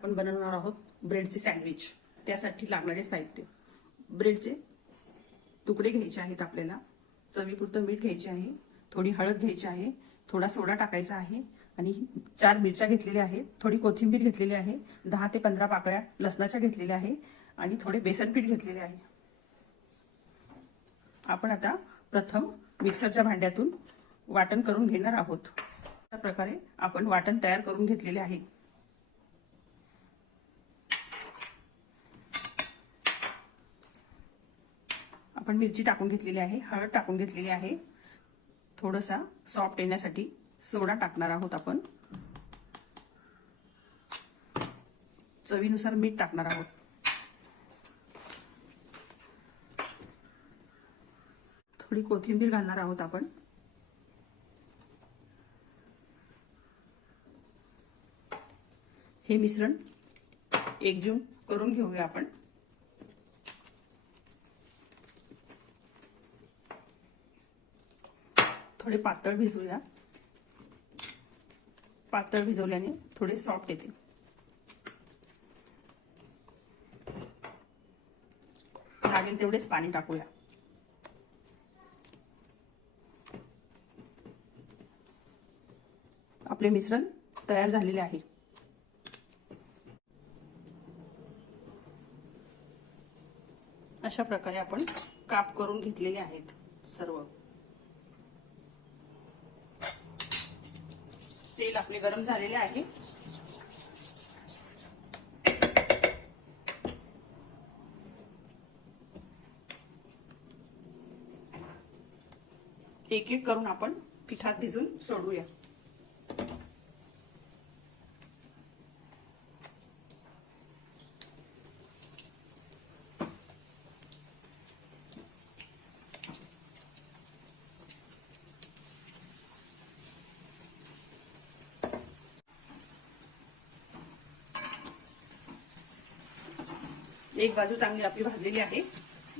आपण बनवणार आहोत ब्रेडचे सँडविच। त्यासाठी लागणारे साहित्य: ब्रेडचे तुकडे घ्यायचे आहेत आपल्याला, चवीपुरतं मीठ घ्यायचे आहे, थोडी हळद घ्यायची आहे, थोडा सोडा टाकायचा आहे आणि 4 मिरच्या घेतलेल्या आहेत, थोडी कोथिंबीर घेतलेली आहे, 10 ते 15 पाकळ्या लसणाच्या घेतलेल्या आहे आणि थोडे बेसन पीठ घेतलेले आहे। आपण आता प्रथम मिक्सरच्या भांड्यातून वाटण करून घेणार आहोत। अशा प्रकारे आपण वाटण तयार करून घेतलेले आहे। आपण मिरची टाकून घेतलेली आहे, हळद टाकून घेतलेली आहे, थोडासा सॉफ्ट येण्यासाठी सोडा टाकणार आहोत आपण, चवीनुसार मीठ टाकणार आहोत, थोडी कोथिंबीर घालणार आहोत आपण, हे मिश्रण एकजीव करून घेऊया आपण। थोडे पातळ भिजवूया, पातळ भिजवल्याने थोडे सॉफ्ट येते। लागेल तेवढेच पाणी टाकूया। आपले मिश्रण तयार झालेले आहे। अशा प्रकारे आपण काप करून घेतलेले आहेत सर्व। तेल आपले गरम झालेले आहे। एक एक करून आपण पिठात भिजून सोडूया। एक बाजू चांगली आपली भाजलेली आहे,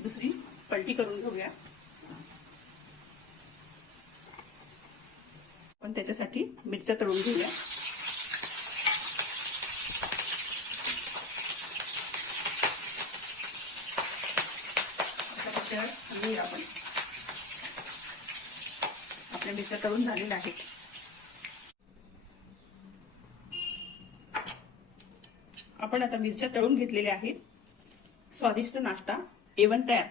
दुसरी पलटी करून घेऊया। पण त्याच्यासाठी मिरच्या तळून घेऊया। आपण आपल्या मिरच्या तळून झालेल्या आहेत। आपण आता मिरच्या तळून घेतलेल्या आहेत। स्वादिष्ट नाश्ता एवन तयार।